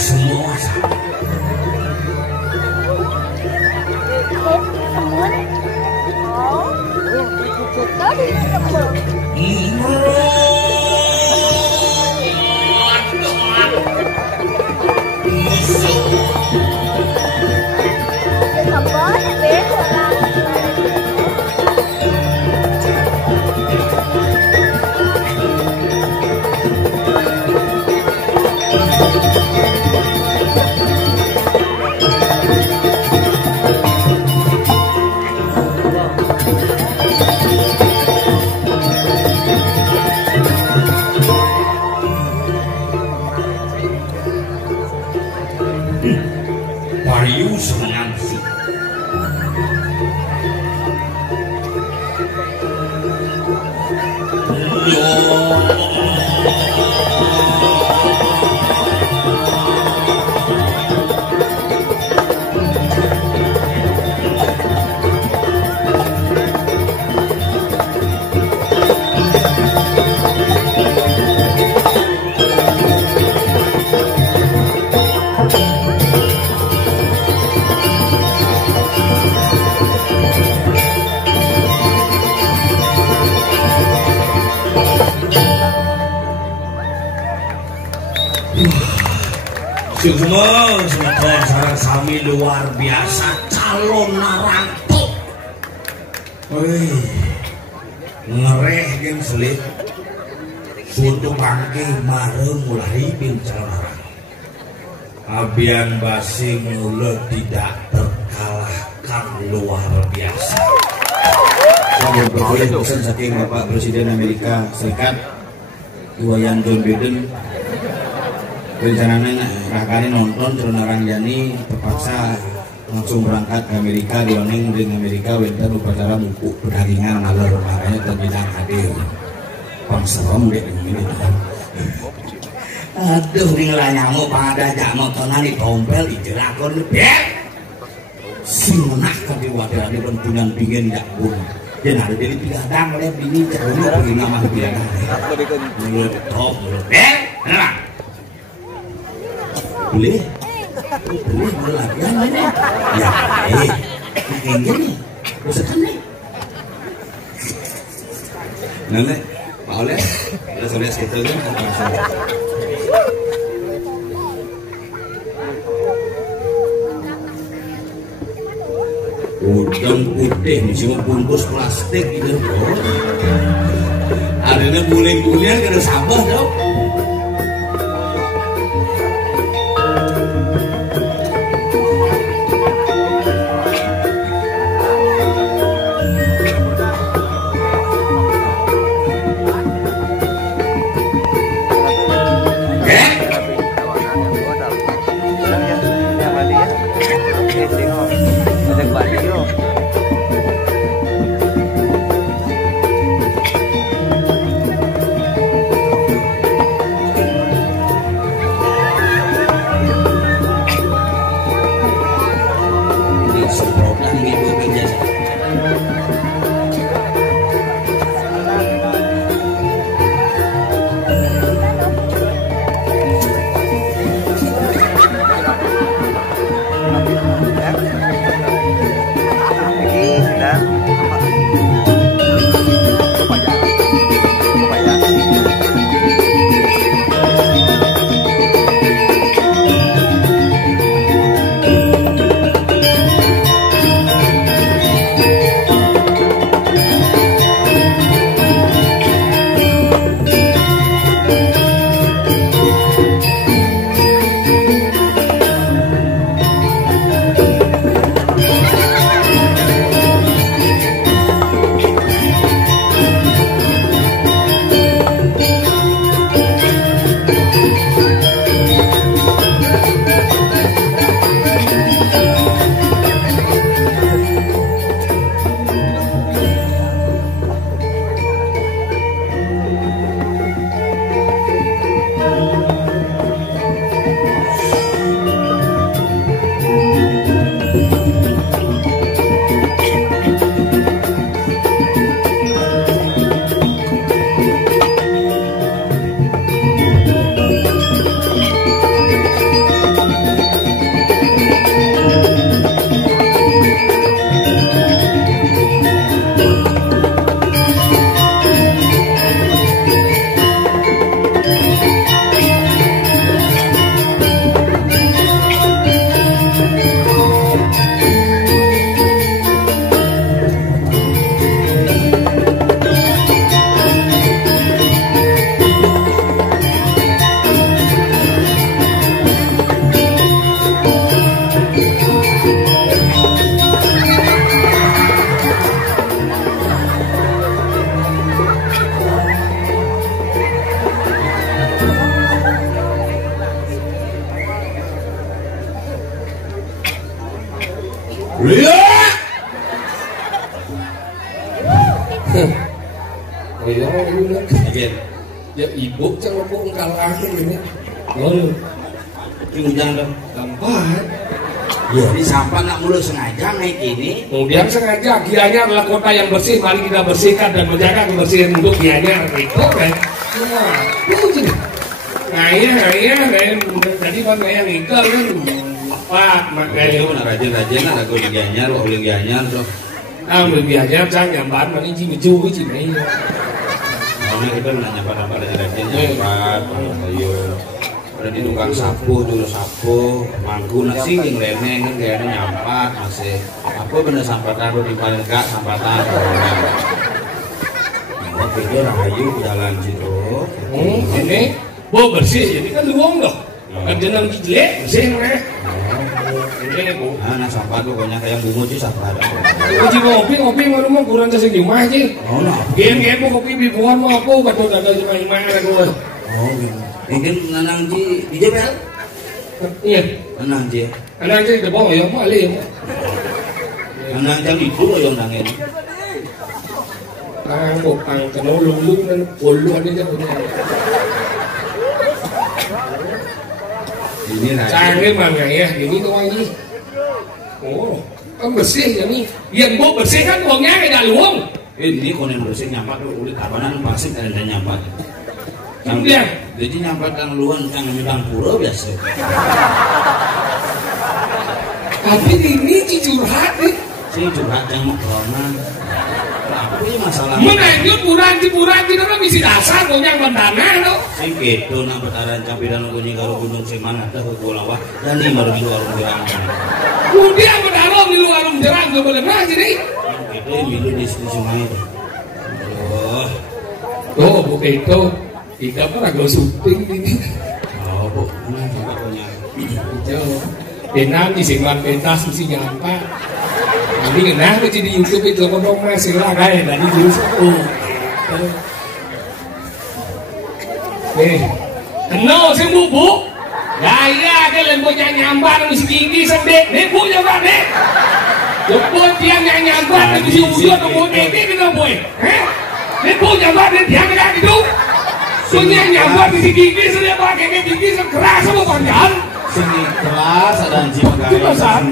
semua Parius menangsi. Semua sarang sami luar biasa calon narangkok. Ngereh yang selit suatu bangke mareng mulai calon narangkok. Abian basi mulut tidak terkalahkan luar biasa. Saya berkali pesan saking Bapak Presiden Amerika Serikat Iwayan John Biden. Rencananya rakani nonton Celana Rangjani terpaksa langsung berangkat ke Amerika, dioning di Amerika wenten upacara buku perdagingan ngalor, makanya terbidang hadir pangserem deh ini. Aduh tinggal nyamuk pada jamak tonan di tompel dijerakon deh simenah ke wadah di pentungan pingin jak pun dan ada dari pigadang oleh bini terlalu pergi nama pigadang mulut top mulut kenapa boleh latihan ini ya makin gini bosan nih Nenek Pak Oleh ada soalnya sekitar itu udang putih cuma bungkus plastik gitu adanya guling-guling kena sabar dong. Iya, ini Again. ya ibu jangan kok engkal akhir ini. Lalu Tinggal dong. tempat. Ya, ini sampah nak mulu sengaja naik ini. Kemudian sengaja Gianyar adalah kota yang bersih, mari kita bersihkan dan menjaga kebersihan untuk Gianyar itu kan. Nah iya, jadi kan kayak nikah kan Pak, makanya Itu nak rajin-rajin nak aku Gianyar, oleh Gianyar so. Người Gianyar trang nyambat mà đi chi mà chu cái chị này. Karena kita nak nyampat-nyampat dengan rajin nyampat, ayo. Ada di tukang sapu, dulu sapu, mangku nasi yang leneng kan kayaknya nyampat masih. Apa bener sampatan di paling enggak sampatan. Oke, dia rahayu jalan situ. Ini bo bersih, jadi kan luang loh. Kan jenang jelek bersih kan. Ini bu. Nah, sampah tuh banyak kayak bungut sih sampah ada. Uji ngopi mau rumah kurang kasih di rumah aja. Oh no. Game mau kopi bibuan mau aku betul ada di rumah aku. Oh gitu. Mungkin nanang di Jebel. Iya. Nanang dia. Anak aja udah bawa ya mau alih. Nanang jam itu loh yang nangin. Ang kano lulung dan polo ada dia punya. Ini rajin. Canggih mana ya, ini tuh lagi. Oh, kan bersih ini. Yang mau bersih kan uangnya kayak luang. Ini konen bersih nyampat tuh ulit kapanan pasti ada nyampat. Kemudian, jadi nyampat kang luan kang nyudang pura biasa. tapi ini curhat nih. Si curhat yang mau corona. Apa ini masalah? Menanjut buran di dalam misi dasar yang bandana lo. Si gitu nak betaran campiran gunung karo gunung Seman ada ke Kulawah dan di baru di warung jerang. Kemudian berdarah di luar jerang gak boleh ngaji nih. Itu milu di sungai. Oh, bukan itu. Kita pernah gue syuting ini. Oh, bu, ini juga punya. Itu. Benang di seman pentas mesti nyampa. Nanti kena di YouTube itu ngomong masih lah kayak tadi dulu. Kenal sih bu. Gaya ke lembonya nyambar mesti gigi sampai. Nih bu nyambar nih. Jemput dia nyambar mesti ujung tunggu ini kita boy. Nih bu nyambar nih dia nggak gitu. Punya nyambar mesti gigi sudah pakai gigi keras sama panjang. Sini kelas ada anjing gaya.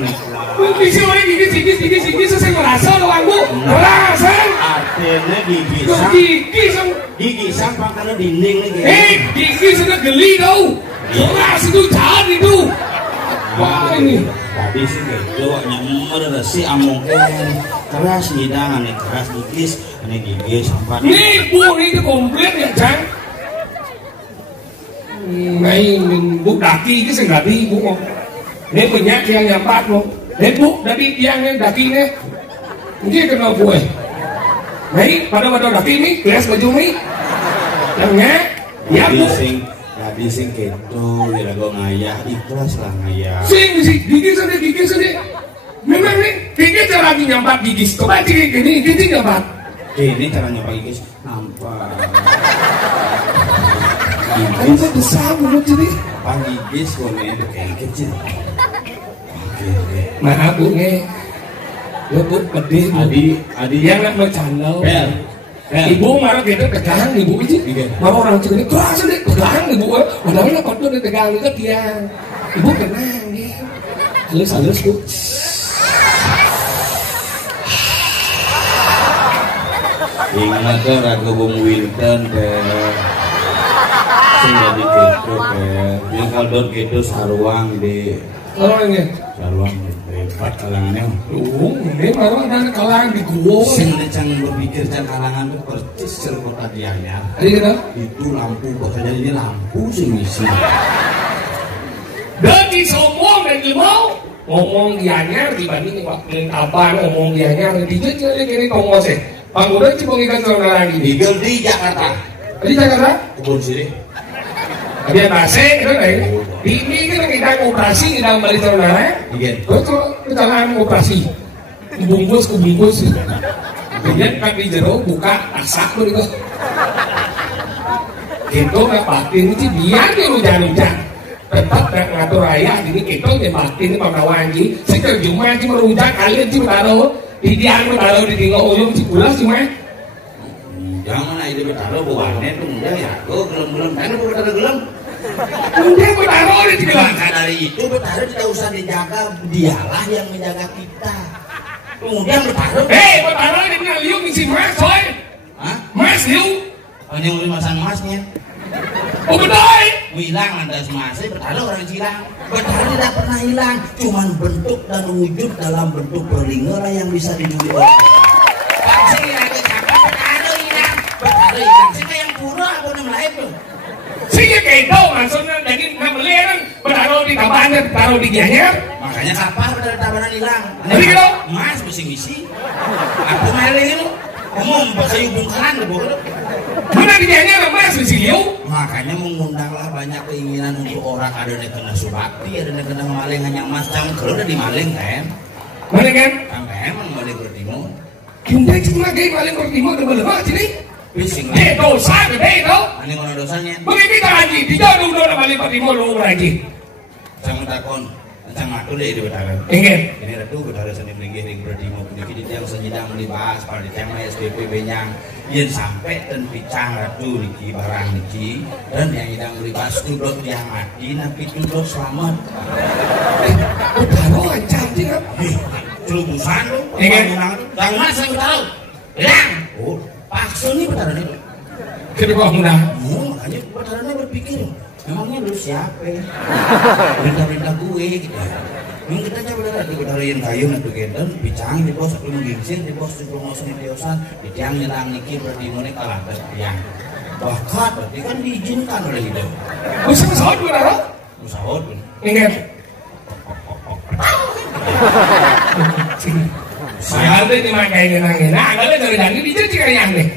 Bisa oleh gigi saya merasa loh aku keras kan. Artinya gigi sang pangkalnya dinding nih. Gigi sudah geli tau. Keras itu jahat itu. Wah ini. Tadi sih gitu, nyamar resi amongken keras hidangan nih keras gigi sampai. Nih bu ini komplit ya Cang. Này mình bút đaki cái sừng đaki bút không? Nếu mình nhát theo nhà bát không? Nếu bút đã đi giang lên đaki nè, cái nào vui? Đấy, bắt đầu đaki mấy, class baju mấy, yang nhát, ya bút. Tadi sing gitu, kira gue ngayah ikhlas lah ngayah. Sing gigi sedih. Memang nih, gigi cara lagi nyambat gigi. Coba gigi nyambat. Ini cara nyambat gigi, nampak. Ini kan besar menurut jadi. Pagi gis kone kayak kecil. Nah aku nih, lo pun pedih. Adi yang nak bercanda. Ibu marah gitu tegang ibu itu. Marah orang cuma keras deh tegang ibu. Padahal apa tuh tegang itu dia. Ibu tenang nih. Halus bu. Ingat tuh ragu Bung Winton deh. Jadi gitu yang kalau gitu saruang di orangnya saruang hebat kalangannya ini baru ada kalangan di gua sing cang berpikir cang kalangan itu persis serkota dianya itu lampu bekerja ini lampu sih misi dari sombong dan mau ngomong dianya dibanding waktu apa ngomong dianya di jadi kini ngomong sih panggulan cuma ikan saudara lagi di Jakarta kebun sini. Dia masih itu nih. Ini kan kita operasi kita kembali saudara. Betul kita operasi. Bungkus. Kemudian kan di jero buka asak begitu. Gitu nggak pasti ini sih biar dia hujan. Tetap ngatur raya ini kita nggak pasti ini pengawal ji. Sekarang cuma merujak kalian sih taruh di diang taruh di tinggal ujung cipulas cuma. Jangan aja bertaruh buahnya tuh mudah ya. Gelem kan bertaruh gelem. Udah bertaruh di bilang. Maka dari itu bertaruh tidak usah dijaga, dialah yang menjaga kita. Kemudian bertaruh. Bertaruh ini liu ngisi mas coy. Hah? Mas liu. Hanya beli masang emasnya. Oh betul. Hilang lantas emasnya bertaruh orang hilang. Bertaruh tidak pernah hilang. Cuman bentuk dan wujud dalam bentuk berlingera yang bisa dibeli oleh. Pasti ada cakap bertaruh hilang. Bertaruh hilang. Sehingga yang pura aku lain tuh. Sehingga kayak itu maksudnya jadi ngambilin bertaruh di tabanan, bertaruh di gianyar. Makanya kapal bertaruh tabanan hilang. Jadi gitu. Mas misi-misi. Aku maling itu. Umum kayu bungkalan tuh. Mana di gianyar mas misi liu. Makanya mengundanglah banyak keinginan untuk orang ada yang kena subakti, ada yang kena maling hanya emas cangkel udah dimaling kan? Maling kan? Kan maling bertimu. Kita cuma kayak maling bertimu udah berapa sini? Bising lah. Dosa gede itu. Ini mana dosanya? Begitu kita lagi, tidak udah maling bertimu lu lagi. Sang takon, sang aku deh di betaran. Ingat. Ini ratu betaran seni melingkih ring bertimu. Jadi yang senyidang dibahas pada yang SPP benyang. Yang sampai dan bicang ratu niki barang niki dan yang sedang dibahas tudot yang mati nabi tudot selamat. Bertaruh aja tidak. Celutusan lu. Ingat. Yang mana saya bertaruh? Hilang. Oh, paksa nih betaran itu. Kedua muda. Makanya betarannya berpikir, memangnya lu siapa? Perintah-perintah gue gitu. Yang kita coba dari betarin kayu nanti kita bicang di bos aku menggingsir di bos di promosi di tiosan di tiang nyerang niki bertimone kalah tiang. Bahkan berarti kan diizinkan oleh itu. Bisa pesawat bertaruh? Pesawat pun. Ingat. Saya ada di mana kayak nangin. Nah, kalau dari jangan dijadi kayak yang nih.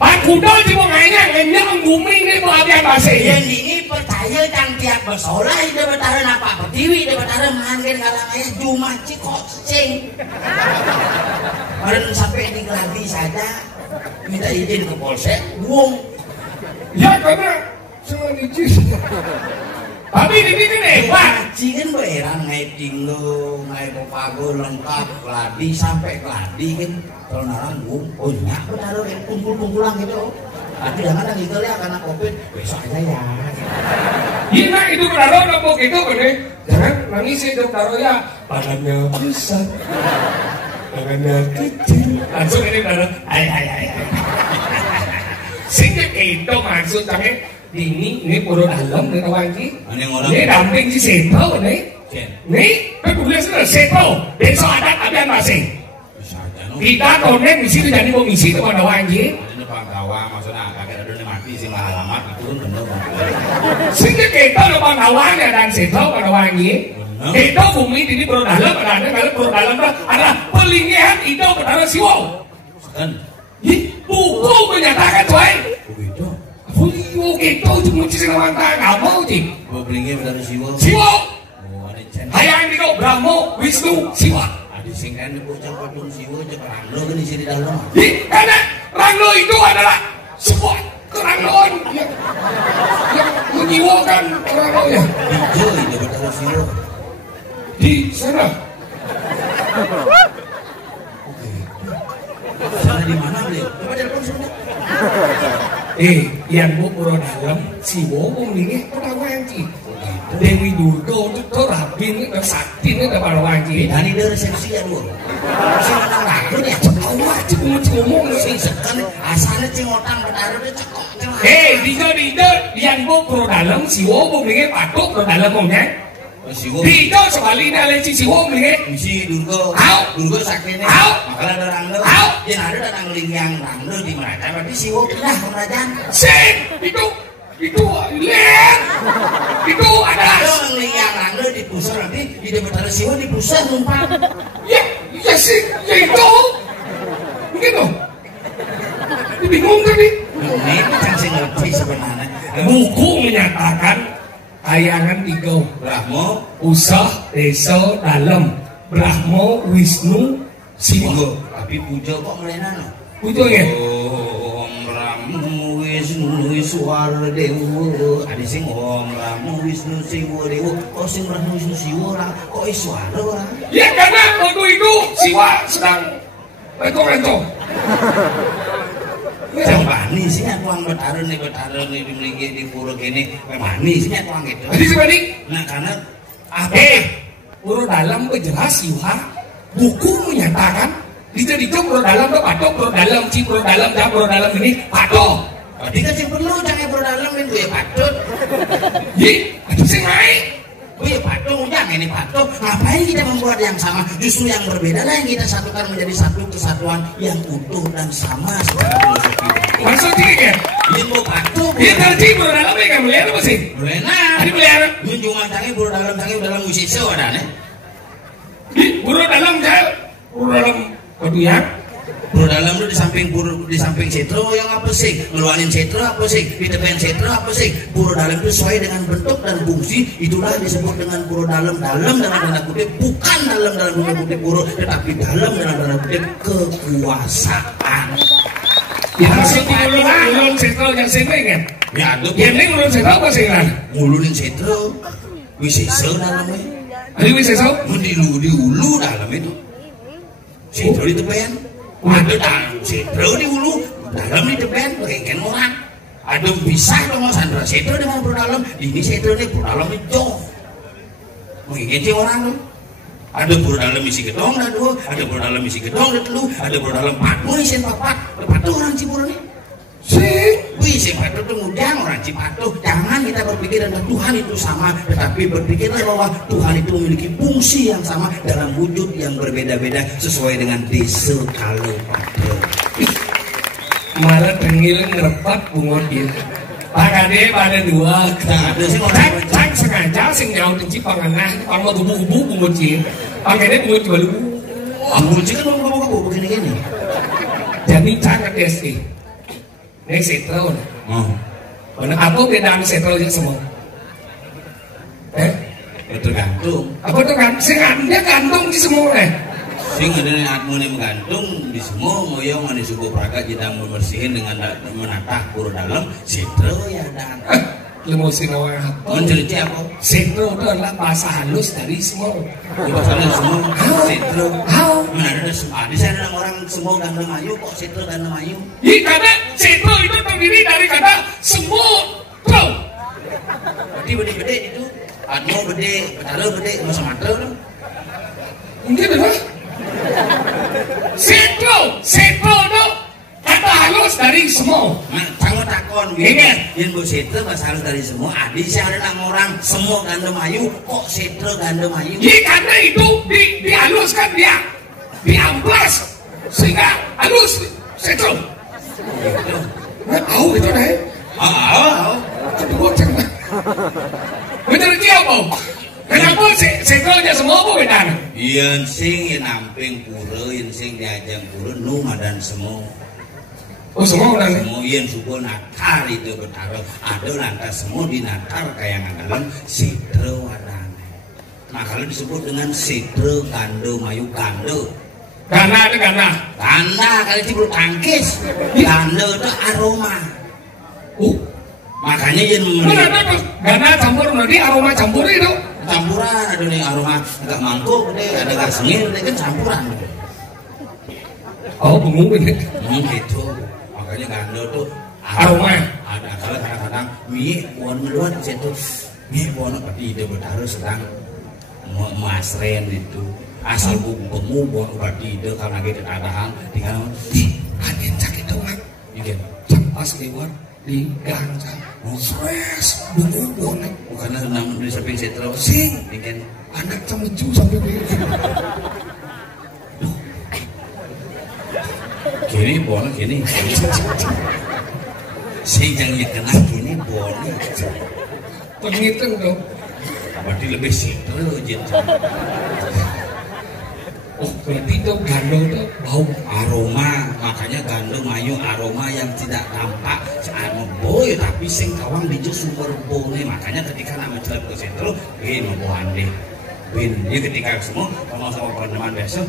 Pak Kudo di mau ngenyang booming nih buat yang bahasa yang ini percaya kan tiap bersolah itu betaran apa pertiwi itu betaran mangkin kalangnya cuma cikocing. Kemarin sampai di Geladi saja minta izin ke polsek, buang. Ya karena cuma izin. Tapi ini nih, wah, kan beran ngaiting lo, ngai pago lengkap, Geladi sampai Geladi kan, kalau narang oh nyak bertaruh kumpul-kumpulan gitu. Tapi jangan lagi kali ya karena COVID besok aja ya. Gila itu bertaruh nombok itu kan jangan nangis itu bertaruh ya, badannya besar, badannya kecil, langsung ini bertaruh, ay. Sehingga itu maksud kami. Ini puro dalam nih kawan ki. Ini damping si Seto nih. Nih, pegulian sudah Seto. Besok ada abian masing. Kita konek misi itu jadi mau misi itu pada kawan ki. Ini Pangkawa maksudnya kakek ada mati sih alamat itu kan bener. Sehingga kita lo Pangkawa ya dan Seto pada kawan ki. Itu bumi ini puro dalam ada kalau puro dalam ada pelingihan itu pada siwo. Kan? Buku menyatakan coy. Begitu. Fuyo itu cuma ciri langkah kamu sih. Bobringnya dari Siwo. Siwo. Oh ada channel. Hayang diko Brahmo Wisnu Siwa. Ada singkan di bocah patung Siwo cek Ranglo kan di sini dalam. Karena Ranglo itu adalah sebuah kerangloan yang menjiwakan Ranglonya. Hijau itu betul Siwo. Di sana. Sana di mana beliau? Coba telepon sebentar. Yang puro dalam Siwo ini pada wanci. Dewi Durga itu rabin itu sakti itu pada wanci. Dari dia resepsi ya dulu. Si orang lalu dia Allah ngomong si sekali asalnya cingotang bertaruh dia cekok. Dito yang puro dalam Siwo ini patok puro dalam omnya. Siwo. Dito sebaliknya leci Siwo ini. Si Durga. Durga saktinya. Makanya ada Ranglo. Yang ada datang lingyang Ranglo di mana? Berarti Siwo pindah ke kerajaan. Itu lihat. Itu adalah orang lingyang Ranglo di pusat nanti di Betara Siwo di pusat numpang. Ya sih, ya itu. Begitu. Bingung tadi. Ini kan saya ngerti sebenarnya. Buku menyatakan tayangan 3 Brahmo, Usah, Desa, Dalam, Brahmo, Wisnu, Siwa. tapi puja kok melenano? Puja ya? Om Brahmo Wisnu Siwa Dewa. Ada sing Om Brahmo Wisnu Siwa Dewa. Kok sing Brahmo Wisnu Siwa orang? Kok Iswara orang? Ya karena waktu itu Siwa sedang rento-rento. Jang bani sih tuang betaren nih di pura kene bani sih tuang gitu. Jadi seperti Nah karena apa? Pura dalam jelas yuha buku menyatakan di pura dalam tuh patok pura dalam pura dalam ini patok. Berarti kan sih perlu jangan pura dalam ini gue patut. Jadi itu sih naik. Gue patung jangan ini patung. Ngapain kita membuat yang sama? Justru yang berbeda lah yang kita satukan menjadi satu kesatuan yang utuh dan sama secara filosofi. Maksudnya kan? Ini mau patung. Dia nanti pura dalam ini kan melihat apa sih? Benar. Tadi melihat. Junjungan tangi pura dalam musik sewa dah nih. Pura dalam keduyan. Pura dalam itu di samping setro yang apa sih? Ngeluarin setro apa sih? Di depan setro apa sih? Pura dalam itu sesuai dengan bentuk dan fungsi, itulah disebut dengan pura dalam dalam tanda kutip, bukan dalam tanda kutip pura, tetapi dalam tanda kutip kekuasaan. Ya sih ngulun setro yang sini kan? Ya tuh. Ini ngulun setro apa sih kan? Ngulunin setro, wisesa dalamnya. Ada wisesa? Di ulu dalam itu. Setro di depan. Ada dalam setro di ulu, dalam di depan, kengken orang. Ada bisa dong Sandra setro dengan pura dalam. Ini setro ini pura dalam itu jauh. Mengikuti orang tuh. Ada pura dalam isi gedong dan dua, ada pura dalam isi gedong dan telu, ada pura dalam patu isi papat. Patu orang Cipuro nih. Isi patu tuh ngundang orang Cipatu. Jangan kita berpikir tentang Tuhan itu sama, tetapi berpikirlah bahwa Tuhan itu memiliki fungsi yang sama dalam wujud yang berbeda-beda sesuai dengan desa kalau patu. Malah tengil ngerepat bunga dia. Pakade pada dua. Ada sih orang Cak sengaja sing nyaut di Cipangana. Kalau mau bubu bunga dia. Pakade bunga jual lu. Bunci kan ngomong-ngomong begini-gini. Jadi cak ngedes ini setro. Mana apa bedaan setro aja semua? Tergantung. Apa tuh kan? Dia gantung di semua Sing ada yang atmu nih menggantung di semua ngoyong di suku praga kita membersihin dengan menatah pura dalam setro ya dan. Ilmu sinawa apa? Mencerita apa? Setro itu adalah bahasa halus dari semua. Bahasa halus semua. Setro. Mana ada semua. Di sana ada orang semua ganda mayu kok setro ganda mayu. Iya karena setro itu terdiri dari kata semut. Jadi bede-bede itu. Atmu bede, betara bede, masa mata lah. Mungkin adalah setro itu kata halus dari semua. Sangat takon, ingat, yang bu setro bahasa halus dari semua. Adi saya ada orang semua ganda mayu, kok setro ganda mayu? Iya karena itu dihaluskan dia, diamplas sehingga halus setro. Tahu itu deh. Kedua cengah. Bener dia apa? Kenapa setro aja semua apa bedanya? Yen sing yen namping pura, yen sing diajang pura numadan semua. Oh semua udah nih. Semua yen suku natar itu betara. Ada lantas semua di natar kayak ngadalan setro wadane. Nah kalau disebut dengan setro gando mayu gando. Gana ada gana. Ganda kali itu bulu tangkis. Gando itu aroma. Makanya yen Mana gana campur nanti aroma campur itu. Campuran ada nih aroma agak mangkuk deh, ada agak sengir deh kan campuran. Oh bingung ini. Gitu. Makanya gando tuh Aroma. Ada kalau kadang-kadang mie buan meluat situ. Mie buan berarti ide betara sedang masren itu. Asal bumbu buan berarti ide karena kita adahan tinggal Anin sakit doang. bikin Pas lewat di gang stres bumbu bukan nang di samping setro sing bikin anak cemeju sampai begini. kini buan kini. Sing yang kena kini buan. Penghitung dong. Berarti lebih setro gitu. Oh berarti itu gando itu bau Aroma, makanya gandum mayu aroma yang tidak tampak saat boy tapi sing kawang di sumber bone. Makanya ketika nama celap ke sentro ini membuat bin ya ketika semua sama-sama teman biasa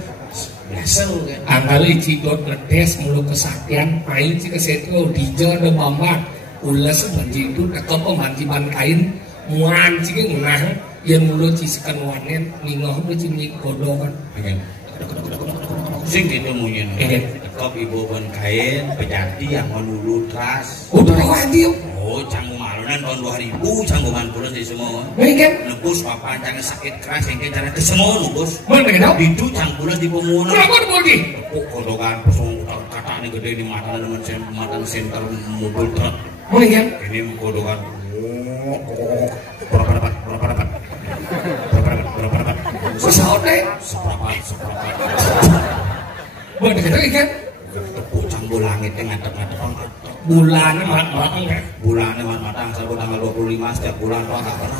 kan angkali cidot ngedes mulu kesaktian main si kesetro dijo ada bambang ulas banji itu teko pemanjiban kain muan sih ngenah yang mulu cisikan wanen ningoh lu cimik godongan sing gitu munyin cakep ibu pun kain pejati yang menulu teras. Udah lewati yuk. Oh, canggung malunan tahun 2000 canggungan pulas di semua. Mungkin. Nebus papan jangan sakit keras yang cara ke semua nebus. Mana kenapa? Itu canggulan di pemuda. Kenapa boleh? Tepuk kodokan pesong kata ini gede di mata dengan senter mobil truk. Mungkin. Ini kodokan. Berapa dapat? Sesaut deh. Seperempat. Mana kenapa ikan? Tepuk canggung langit yang ngadep-ngadep. Bulannya matang kan? Bulannya matang sampai tanggal 25 setiap bulan kok agak berat.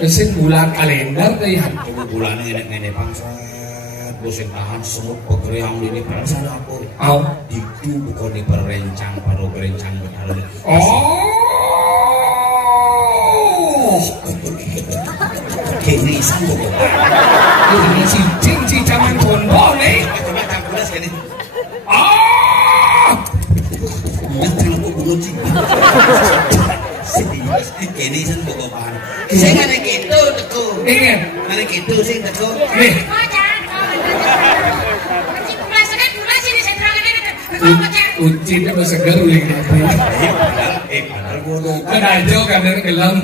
Mesin bulan kalender tuh ya. Coba bulannya ini pangsat, bosen tahan semut pegeriang ini perasaan aku. Oh, Itu bukan di perencang, baru berencang benar. oh, Kini sanggup. ini si zaman kondo nih. Coba campuras kini. Oh, Yang terlalu bunuh cing. Serius, kini sanggup bahan. Saya nggak ada gitu, teko. ingat. Ada gitu sih, teko. Nih, uci itu masih segar ya. Padahal bodoh. Kan aja kan gelam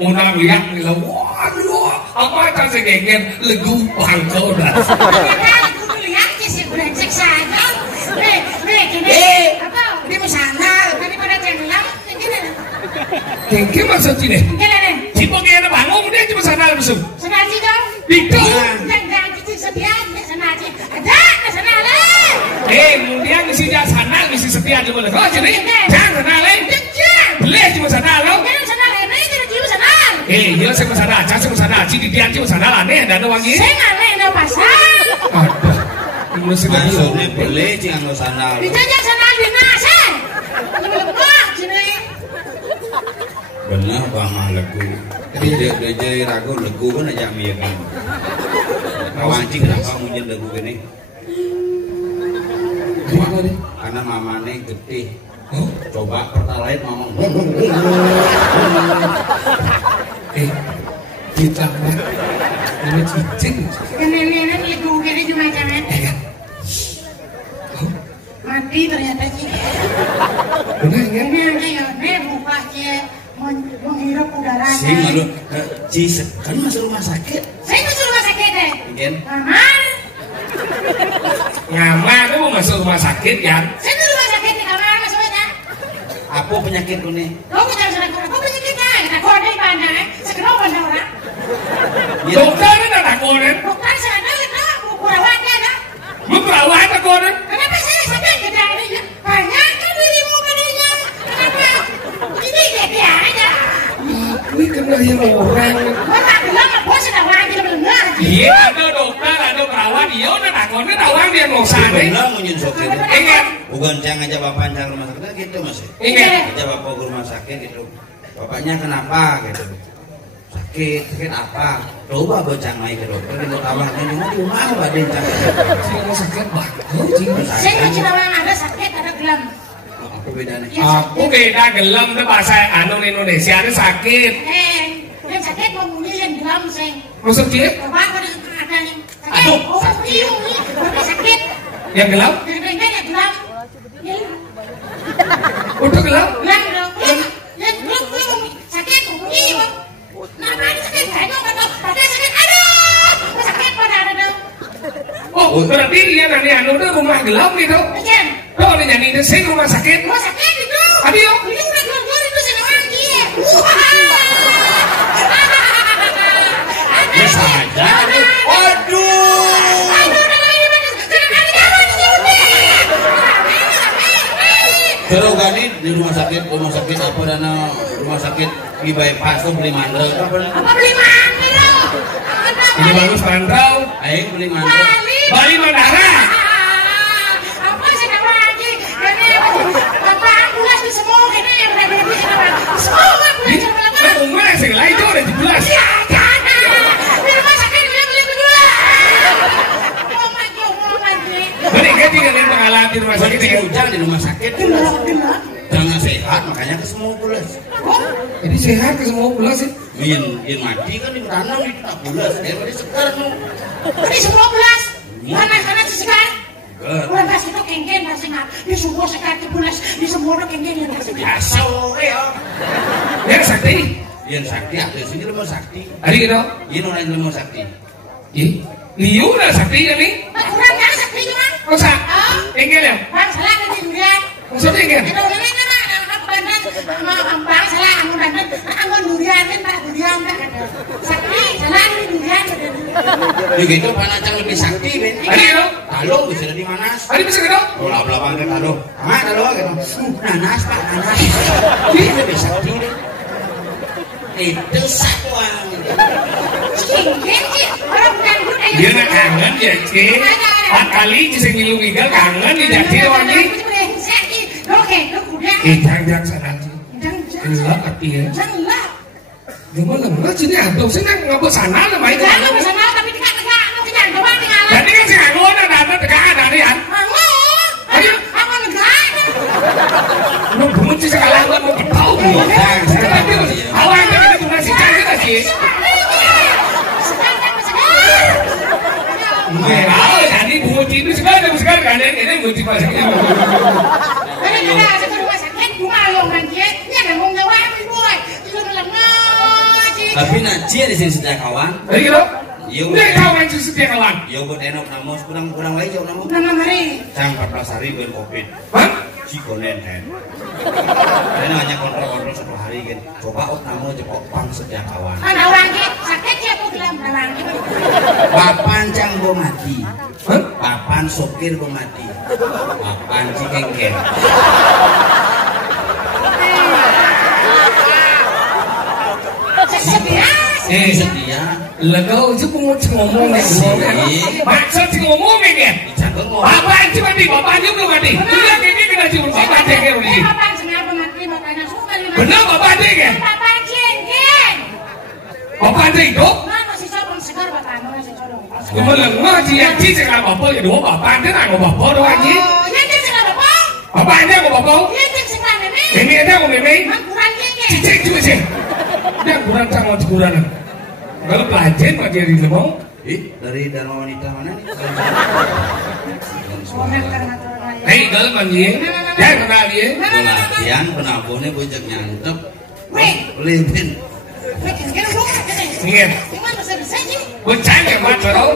unang lihat gelam. Waduh, apa kan segegen legu bangko dah. Kengke maksud sini. Si pengen bangun dia cuma sana langsung. Itu. Kemudian misi dia sana misi setia aja boleh. Oh jadi jangan sana lain. Boleh cuma sana lo. Iya saya sana aja saya sana aja di dia cuma sana lah nih ada wangi. Ada. Mesti Maksudnya boleh jangan lo sana. Benar bang legu. Dia ragu legu kan aja miyakan. Kawanci kenapa muncul legu gini? Karena mamane gede. Coba pertalite mama. Kita mah ini cicing. Mati ternyata sih. Benar ya? Ini ya, mukanya menghirup udara. Sih malu. Cis kan masuk rumah sakit. Saya masuk rumah sakit deh. Mungkin. Kamar. Ngamar itu mau masuk rumah sakit ya? Saya di rumah sakit di kamar masuknya. Apa penyakit ini? Kamu jangan salah kurang. Kamu penyakitnya. Kita kode pandai. Sekarang pandai orang. Dokter ini ada koren. Dokter sana kita perawatnya dah. Lu perawat ada koren. Kenapa saya sakit kita ini? Banyak kan dirimu padanya. Kenapa? Ini jadi aja. Ini kena yang orang. Gua tak bilang bos sudah wajib benar. Iya ada dokter ada perawat. Iya udah ada koren orang dia mau sana. Benar munyin sopir. Ingat. Bukan jangan aja bapak jangan rumah sakit gitu mas. Ingat. Aja bapak ke rumah sakit gitu. Bapaknya kenapa gitu? Sakit apa? Coba bocang naik ke dokter di tawahnya cuma di rumah badai sakit. Si rumah sakit bagus. Saya nggak cuma ada sakit ada gelam. Apa bedanya? Aku beda gelam itu bahasa anu Indonesia ada sakit. Yang sakit mau bunyi yang gelam saya. Maksud dia? Bapak ada yang sakit. Aduh. Oh iya nih, bapak sakit. Yang gelam? Yang gelam. Udah gelam? Gelam dong. Yang gelam sakit bunyi. Kenapa ini sakit? Kayaknya bapak sakit. Aduh, sakit pada ada dong. Oh berarti dia nanti anu itu rumah gelam gitu. Jangan. Oh ini nyanyi ini sing rumah sakit. Rumah sakit itu. Adio. Ini udah keluar itu sama orang dia. Bisa aja. Terus kan di rumah sakit apa dana rumah sakit di bypass tuh beli mandel apa? Apa beli mana? Ini bagus pantau. Ayo beli mandel. Bali Mandara. Apa sih nama lagi? Ini apa ambulan di semua ini yang ada di semua ambulan di mana? Umur yang segala itu udah dibelas. Ya jangan. Di rumah sakit dia beli berdua. Oh my god. Beri ganti kalian pengalaman di rumah sakit. Hujan di rumah sakit. Jangan sehat makanya ke semua bulas. Jadi sehat ke semua bulan sih. Yin mati kan ditanam di tak bulas. Daripada sekarang. Di 19. Panas-panas sekarang. sengat di sumur sekat dibulas di semua kenging yang biasa ya. Ya sakti. Yang sakti ada sini lemah sakti. Hari itu. Ini orang lemah sakti. Ih, liu lah sakti ini. kurang kan sakti cuma Masa? Enggak ya? bang salah kan durian Maksudnya enggak? kita udah ini mah bandan bang salah amun bandan amun durian kan pak durian tak ada sakti salah ini durian Ya gitu panacang lebih sakti ben. Hari itu. Talung bisa di mana? Hari bisa gitu. Bola belakang ke talung. Mana talung gitu. Nanas pak nanas. Ini lebih sakti deh. Itu satuan. orang bukan Dia nak kangen ya cik. 4 kali bisa ngilu gigal kangen di jadi orang ini. oke lu kuda Jangan sana cik. Gelap hati ya. jangan Gimana enggak sini atau sini ngapa sana lah main jangan sana. bersama tapi tegak-tegak lu kenyang doang tinggal Jadi kan si aku ada tegaan ada ya. ayo apa negara Lu bunyi sih sekali aku mau tahu. Awal itu kita masih cari kita sih. Tahu jadi bunyi itu sekali kan ini bunyi masih. Tapi nanti di sini setiap kawan. Lagi lo? Iya, udah kawan sih setiap kawan. Ya buat enok namos kurang wae jauh namos. Sang 14 hari ben covid. Hah? Si konen kan. Ini hanya kontrol 1 hari kan. Coba namo cepok pang setiap kawan. Papan cang go mati. Hah? Papan sopir go mati. Papan cikengken. Setia. Lega itu mau ngomong nih. Maksud ngomong nih. Jangan ngomong. Bapak itu mati, bapak itu belum mati. Udah ini kena cuma bapak deh kayak begini. Benar bapak deh kan? Bapak deh itu. Gimana ngaji yang ci sekarang bapak ya dua bapak deh nggak bapak doang aja. Bapak ini nggak bapak. Ini ada nggak meme? Cicik juga sih. Dia kurang canggih kurang. Kalau pelajar pak dia di lemong. Dari Dharma Wanita mana nih? Hei, kalau manjing, ya kenal dia. Pelatihan penabungnya bocah nyantep. Leben. Ingat, bocah yang macam tau.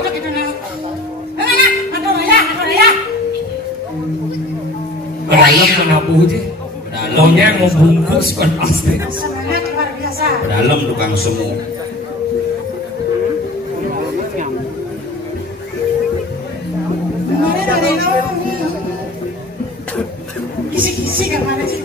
Dalam menabuh aja. Maunya mau bungkus kan pasti. Dalam tukang semu. Kisi-kisi kemana sih?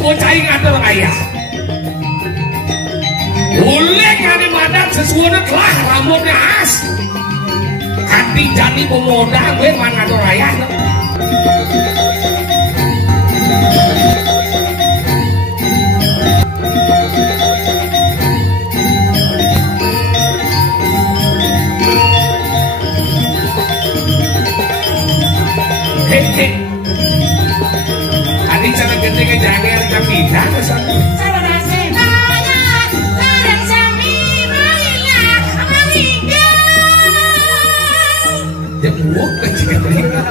Bocah ngatur ayah. Boleh kali badan sesuatu kelah rambutnya as. Hati jadi pemuda gue mana ngatur ayah. Hehehe. Tadi cara gede ke janger kapita kesan. Dia muak kecil mereka.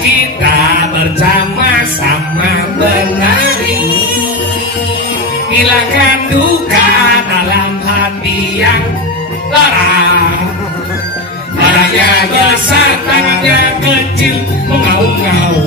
Kita bersama-sama menari, hilangkan duka dalam hati yang lara. Tangannya besar, tangannya kecil, mengaum-ngaum.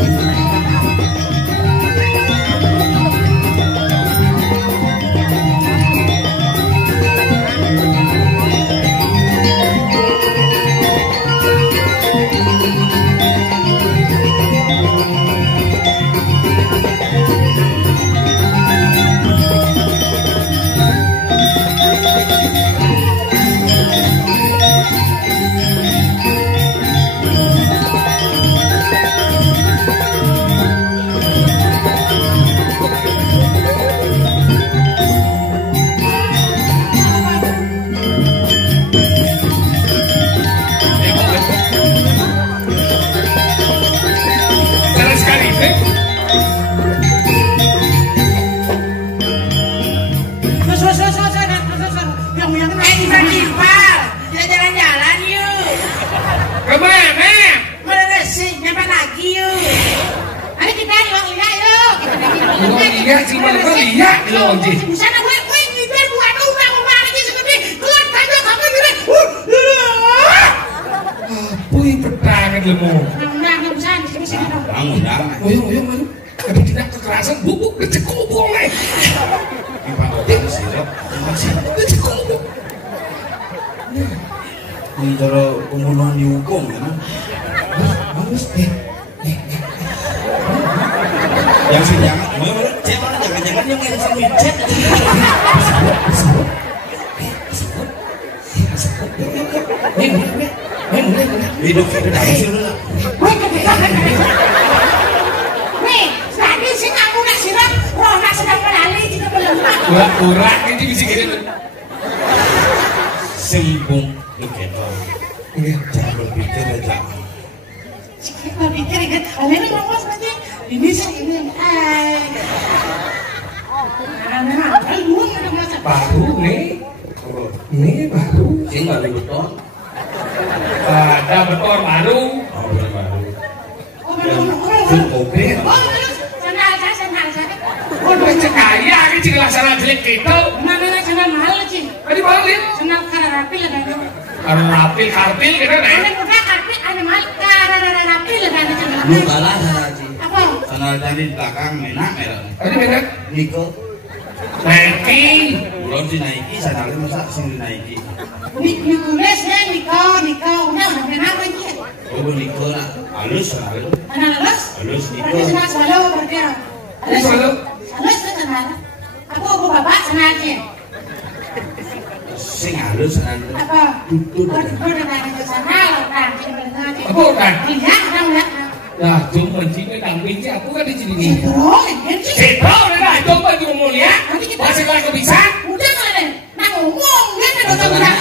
Lihat cuma lihat loh Ji. Sana gue ngibir buat rumah aja segede. Keluar kagak kamu gini. Puy pedangan lemu. Nah, enggak bisa di sini dong. Undang. Oyong. Tapi tidak kekerasan bubuk kecekobong eh. Dipakai sirop. Masih kecekobong. Ini cara pembunuhan dihukum kan? Bagus Yang sedang, jangan-jangan yang main sama chat. Hidup kita hasil dulu. Nih, tadi sih kamu nak siram, Rona sedang berlari juga belum. Kurang ini bisa gini. Sembung begitu. Jangan berpikir aja. Kita pikir kan, Alena ngomong saja. Ini sih ini. Baru nih. Ini baru. Sih nggak ada beton. Ada beton baru. Oh, beton baru. Oke. Sandal saya. Udah cekaya ini cekala sana jelek gitu. Mana sandal mahal sih? Tadi mahal nih. Sandal karapil ada. Karpil kita Ada nih. muda karpil, ada mahal karapil ada sandal. Lu kalah sana sih. Apa? Sandal tadi di belakang merah. Tadi benar. Niko. Nike. Belum si Nike, sandalnya masa sing di Nike. Nikules ya, Niko. Udah kenal lagi. Oh, Niko lah. Halus sandal. Anak halus? Halus Niko. Berarti sandal selalu berarti. Selalu. Halus kan sandal. Aku bapak sandal aja. Sing halus sandal. Apa? Tutut. Udah ada sandal, kan? Apa kan? Lihat, lihat. Nah, cuma cina damping sih aku kan di sini. Bro, kan sih. Setau dah, coba ngomong ya. Masih lagi bisa? Udah mana? Nah ngomong, dia kan udah udah.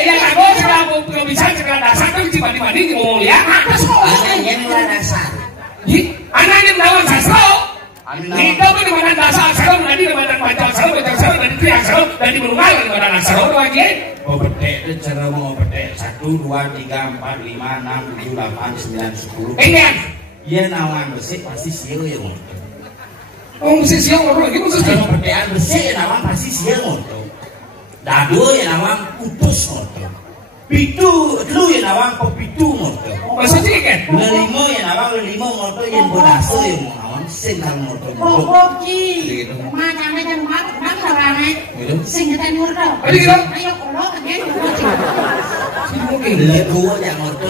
Ya tak boleh kalau bisa sekarang dasar kan cuma di ngomong ya. Apa semua? Anaknya mulai dasar. Anaknya melawan sastra. Kita pun di mana dasar sastra, nanti di mana baca sastra, nanti teriak sastra, nanti berubah di mana sastra lagi. Oh petek itu cara mau petek 1, 2, 3, 4, 5, 6, 7, 8, 9, 10. Ingat. Iya nawang besi pasti sieu ya ngono. Oh mesti siang ngobrol lagi mesti Kalau petean besi ya nawang pasti sieu ngono. Dadu ya nawang putus ngono. Pitu lu ya nawang pepitu ngono. masa sih kan? Lelimo ya nawang lelimo ngono yang bodaso ya nawang senang ngono. Koki, macamnya jangan makan, kenapa ramai? Sing kita nurdo. Ayo kalau kan Mungkin. Lego ya ngono.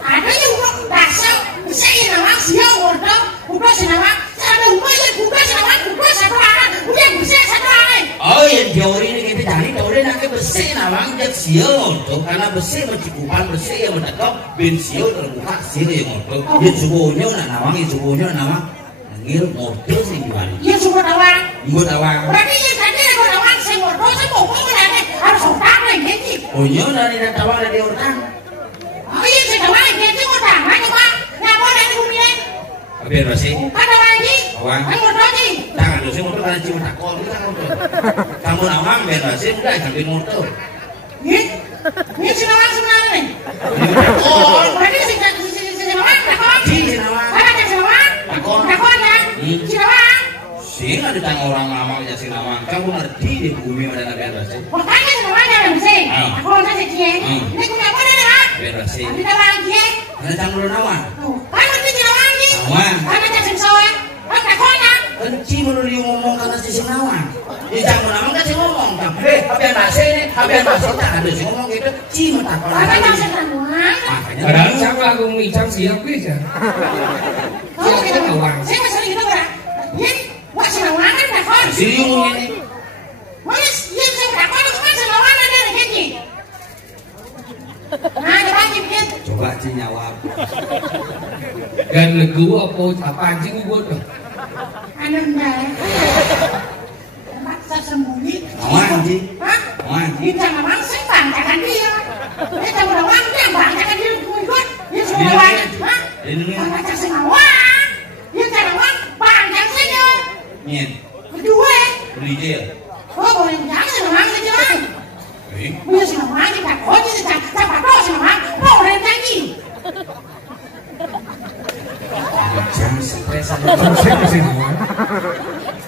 ada yang dasar bisa yang nama siang nurdo, udah senama, ada umur yang udah senama, udah satu orang, udah bisa satu orang. Oh yang teori ini kita cari teori nanti besi nawang jadi sieu ngono karena besi mencikupan besi yang mendekat ben sieu terbuka sieu yang ngono. Yang subuhnya nawang yang subuhnya nawang ngil model sing diwali. Iya sumber awang. Nggo tawang. Berarti yang tadi ada awang sing nurdo, saya mau ngomong harus utang lagi. Oh iya dari tawang dari utang. Oh iya sing awang gitu utang, ayo pak, ngapa dari bumi? Biar besi. Kan awang ini, Awang. kan nurdo sih. Jangan lu sih motor kan cuma takon kita motor. Kamu nawang biar besi udah ganti motor. Ini sing awang sebenarnya. Oh, berarti sing awang takon. Sing nawang. Ada sing awang? Takon. Takon ya. Sing awang. Sing ada tang orang nawang ya sing nawang. Kamu ngerti di bumi ada biar besi. Makanya sing awang yang sing. Aku orang saja dia. Ini punya apa dah? Beres sih. Kita lagi. Ada tanggung nawan. Kan mesti kita lagi. Nawan. Kan macam semsoan. Kan tak kona. Kenci menurut dia ngomong karena si nawan. Di tanggung nawan kan si ngomong. Habian bahasa ini, habian bahasa tak ada si ngomong gitu. Cima tak pernah. Apa bahasa nawan? Padahal siapa aku ngicam siap aja. Oh, kita nawan. Saya masih kita berak. Ini buat senawan kan tak kona. Si ngomong ini. Mas, dia bisa tak kona cuma senawan ada lagi. Nah, ada lagi dia. Coba Ci jawab. Gan legu apa anjing gue tuh. Ananda. Maksa sembunyi. Nawan Ci. Hah? Nawan. Dia jangan langsung bangkakan dia. Dia jangan langsung bangkakan dia ikut. Dia semua lawan. Hah? Bangkakan senawan. Dia jangan langsung bangkakan saja. Nyen. Kedua. Beli dia. Oh, boleh jangan senawan saja. Punya senawan kita kunci saja. Siapa tahu senawan boleh lagi. Jangan stres Kamu siapa sih nawan?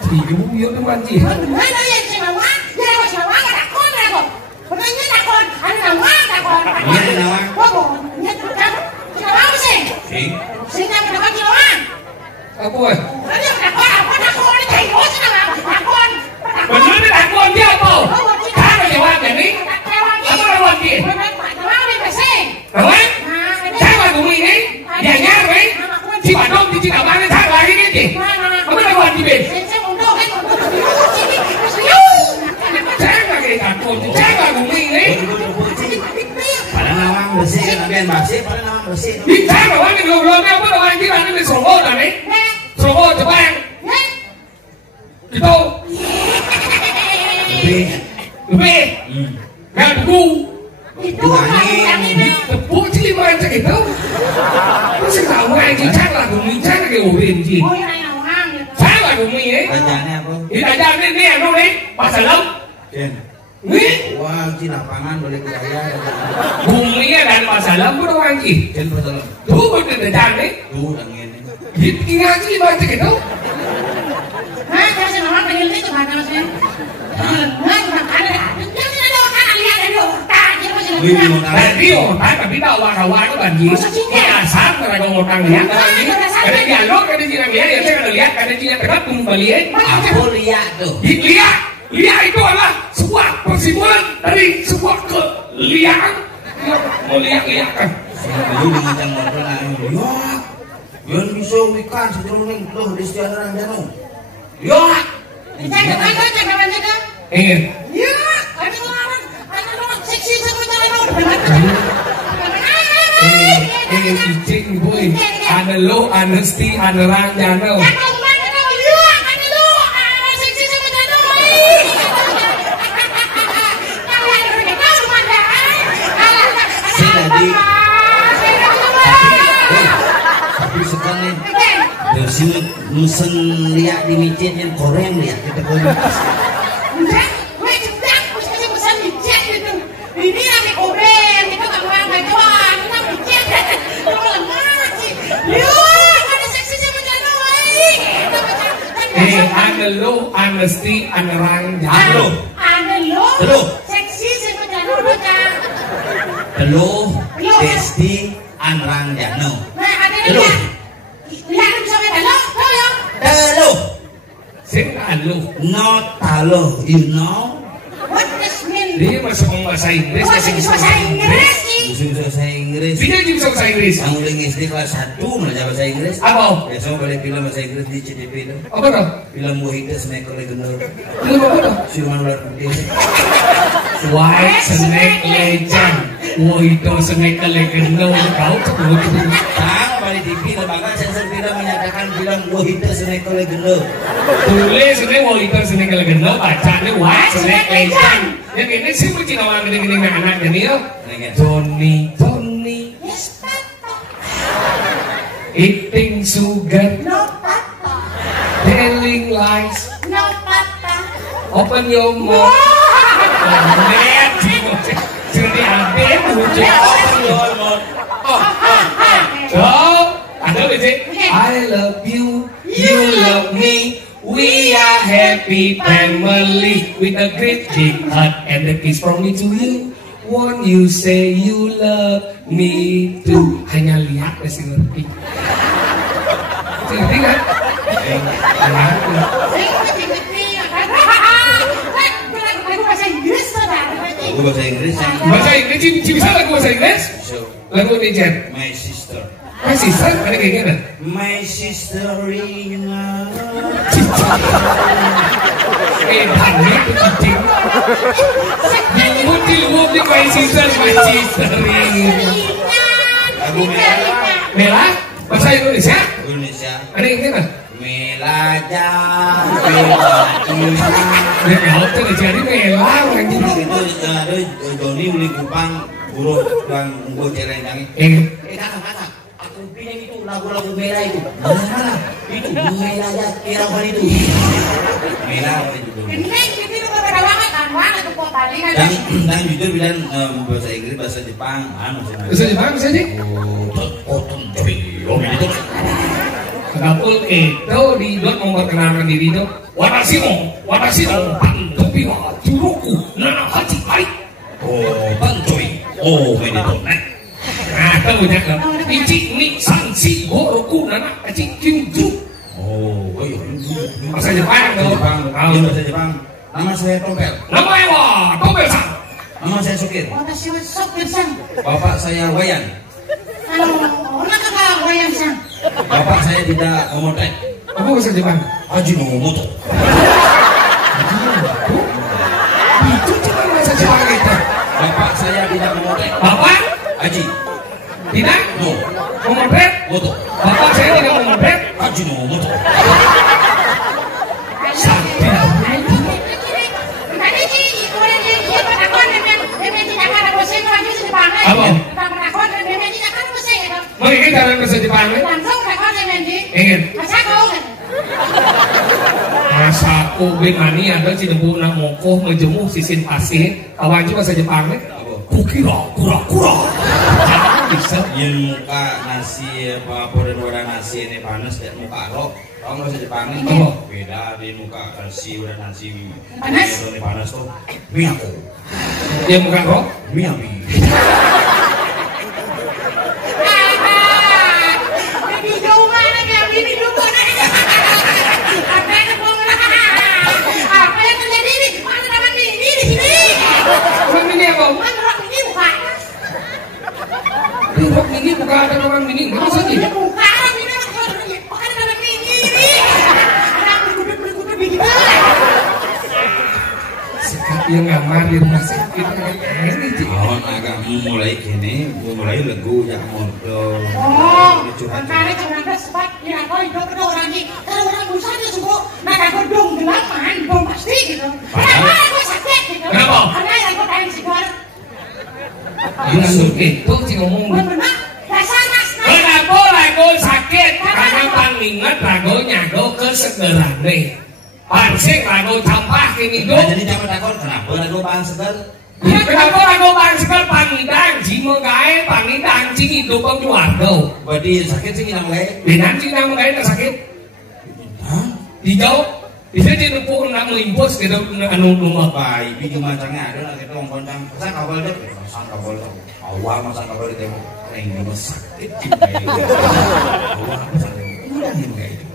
Tiga yuk tuh anjing. Mana yang senawan? Dia harus senawan tak kon aku. Benarnya tak kon. Ada senawan tak kon. Iya nawan. Oh, boleh tak. Senawan sih. Sing tak kon senawan. Apa weh? Ada tak kon apa tak kon ni cai oh senawan. Tak kon. Bener ni aku dia apa? Kau jawab ni? Apa lawan dia? Senawan ni bersih. Nawan? Saya lagu ni? Dia nyar ni? Si Bandung di Cina mana tak lagi ni je? Apa lawan dia? Saya mundur kan. Saya lagi takut. Saya lagu ni. Pada nawan bersih kan habian bersih, pada nawan bersih. Di saya lawan ni belum apa lawan dia ni Solo dah ni. Solo Jepang. Itu. Lebih. Kan buku. Itu angin. Tepuk je macam itu. Mesti tahu anjing saya lagu ni saya lagi ubin je. Oh, yang nawang. Saya lagu ni eh. Kerjanya apa? Ini aja ni anu ni pasal lam. Ken. Ni Wah, Ci lapangan boleh budaya. bumi dan pasal lam pun orang je. Ken betul. Tu betul dah ni. Tuh angin. Ini ngaji macam itu. Hah, kalau senawan panggil dia coba kalau saya. Nah, ada. Jangan ada orang lihat ada. Tak, dia masih Tapi tapi bawa kawan tu banjir. Asal mereka ngotang lihat banjir. Ada dialog, ada jiran lihat, ya saya ada lihat, ada jiran dekat pun balik. Aku lihat tuh. Lihat itu adalah sebuah persimpulan dari sebuah keliaran. Mau lihat-lihatkan. Dulu macam mana? Ya, yang bisa ikan sejeroning tuh di sejarah Janu. Ya, Jangan mana. Ingat. Ya, ada orang seksi sama jalan. Icing boy. Ada lo, ada sti, ada ranjana. tapi sekarang nih, sini musen lihat di micin yang koreng lihat kita koreng. Ini lagi koreng, kita nggak mau ngajuan, kita micin. Kalau lemah sih, yuk, ada seksi sama jalan. Ada lo, ada sti, ada ranjana. Ada lo, Telur. seksi sama jalan bocah. Teluh, Desti, Anrang Jano. Nah, ada lihat, lihat bisa ada lo, tahu ya? Teluh, Sing alo. not taluh, you know? What does mean? Dia masuk bahasa Inggris, Bahasa Inggris sih. Bisa bahasa Inggris. Dia juga bisa bahasa Inggris. Yang udah SD kelas 1 belajar bahasa Inggris. Apa? Besok boleh film bahasa Inggris di CDP itu. Apa dah? Film Wahida Snake Legend. Lu apa dah? Siluman ular putih. White Snake Legend. Wah itu Snake Legend. Kau ketemu tu. Tahu pada TV lembaga sensor film menyatakan film Wahida Snake Legend. Tulis ini Wahida Snake Legend. Bacanya White Snake Legend. Yang ini sih mesti nama gini-gini anak ini ya. Johnny. Yes, Papa. Eating sugar. No, Papa. Telling lies. No, Papa. Open your mouth. Net. Jadi ada punya open your mouth. So, ada biji. I love you. You love me. We are happy family with a great big heart and a kiss from me to you. want you say you love me too. Hanya lihat masih ngerti. Ngerti kan? Bahasa Inggris saudara. Bahasa Inggris. Bahasa Inggris bisa lagu bahasa Inggris? Lagu Indonesia. My sister. My sister ada kayak gimana? My sister Rina. Tanya tuh cicing. Muti my sister Rina. Lagu Mela? Bahasa Indonesia? Indonesia. Ada yang gimana? Melaja. Ya, itu jadi Mela orang Itu gitu. ada Doni beli kupang burung bang gue celengangi. Kakak, aku pilih itu lagu-lagu Mela itu. Mana? Itu Mela aja kira-kira itu. Mela itu. Ini berbeda banget kan, tuh kok tadi kan. Dan jujur bilang bahasa Inggris, bahasa Jepang, Bahasa Jepang bisa sih? Kapul itu di dot memperkenalkan diri itu. Watashi no pantobi wa juroku nana hachi ai. Oh, pantoi. Oh, begitu. Nah, tahu ya kan? Ichi ni sansi goroku nana hachi kyuju. Oh, Bahasa Jepang tuh. Bahasa Jepang. Nama saya Topel. Namanya wah, Topel-san. Nama saya Sukir. Watashi wa Sokir-san. Bapak saya Wayan. Onaka Wayan-san. Bapak saya tidak memotret. Apa bahasa Jepang? Ajinomoto. Itu cuma bahasa Jepang kita. Bapak saya tidak memotret. Bapak Aji. tidak No. memotret. Moto. Bapak saya tidak memotret. Ajinomoto. Mereka dalam bahasa Jepang. Ingin. Masaku bimani ada cidebu nak mokoh menjemuk sisin pasir. Kawan juga bahasa Jepang. Kura. Bisa. Yang muka nasi apa dan nasi ini panas dan muka roh. Kalau bahasa Jepang ini beda di muka nasi udah nasi panas. Ini panas tuh. Miyako. Dia muka roh. Miyabi. Apa yang terjadi ini? Mana nama Mini di sini? Mini apa? Mana rok Mini buka? Rok Mini buka ada orang Mini. Nggak usah sih. Buka Mini bukan nama Mini ini. Ada bergudut begitu. Sikap yang ngamar di rumah sakit ini sih. Kalau agak mulai gini, mulai legu yang modal. Oh, makanya kalau sempat ya kau hidup kedua orang ini. Kalau orang busanya semua, nah kalau dong gelaman, dong pasti gitu. Kenapa aku sakit gitu? Kenapa? Karena yang kau paling segar. Langsung itu sih ngomong. Benar, dasar mas. Kenapa lagu sakit? Karena pangingat lagu nyago kesegeran nih. Pansing lagu campah kini Nah, tuh. jadi jangan takut kenapa lagu bang segar? Kenapa lagu pansing pangidang jimo gae pangidang cing hidup keluarga. Berarti sakit sih nggak mulai. Dengan cing nama gae tak sakit. Dijauh. Bisa dipukul nak melimpus gitu anu rumah. Baik, biji macamnya ada lagi tuh koncang. Saya kabel deh, saya kabel tuh. Awal masa kabel itu yang rumah sakit cinta itu. Awal masa udah nih kayak itu.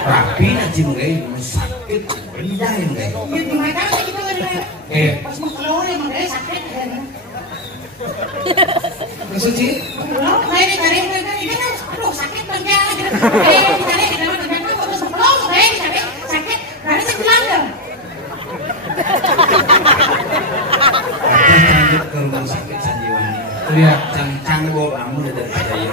Tapi nanti kayak rumah sakit benda yang kayak. Ya di mana sih kita ada? Pas mau keluar emang dia sakit kan? Maksud sih? Belum, saya ditarik ini kan, aduh sakit banget. Saya ditarik ke dalam ternyata terus belum, saya ditarik sakit, karena saya bilang dong. Lanjut ke rumah sakit Sanjiwani. Iya. Cang bawa kamu dari saya.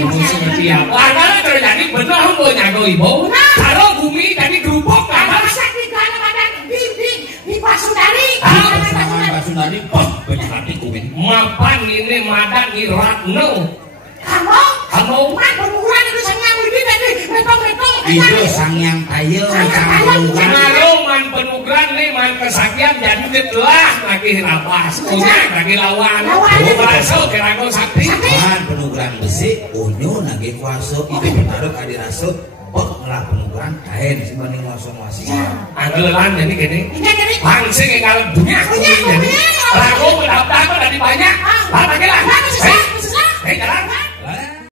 Ibu seperti apa? Karena terjadi benar punya ibu. Kalau bumi jadi gerubuk Kalau sakit karena badan di Pasundari. Pasundari, banyak hati kumin. Mapan ini madan di Ratno. Kamu man bermukulan itu sangat lebih dari metong-metong. Itu sang yang tayo, Kalau man penugran nih man kesakian jadi telah lagi rapas, punya lagi lawan. Masuk ke rago sakti. Kan penugaran besi, unyu nage kuasa itu bertaruh kadi rasuk lah penugaran kain sebanding ngosong-ngosong. Anggelan jadi gini. Langsung yang kalau dunia aku ini. Lalu mendaftar dari banyak. Lah pakai lah.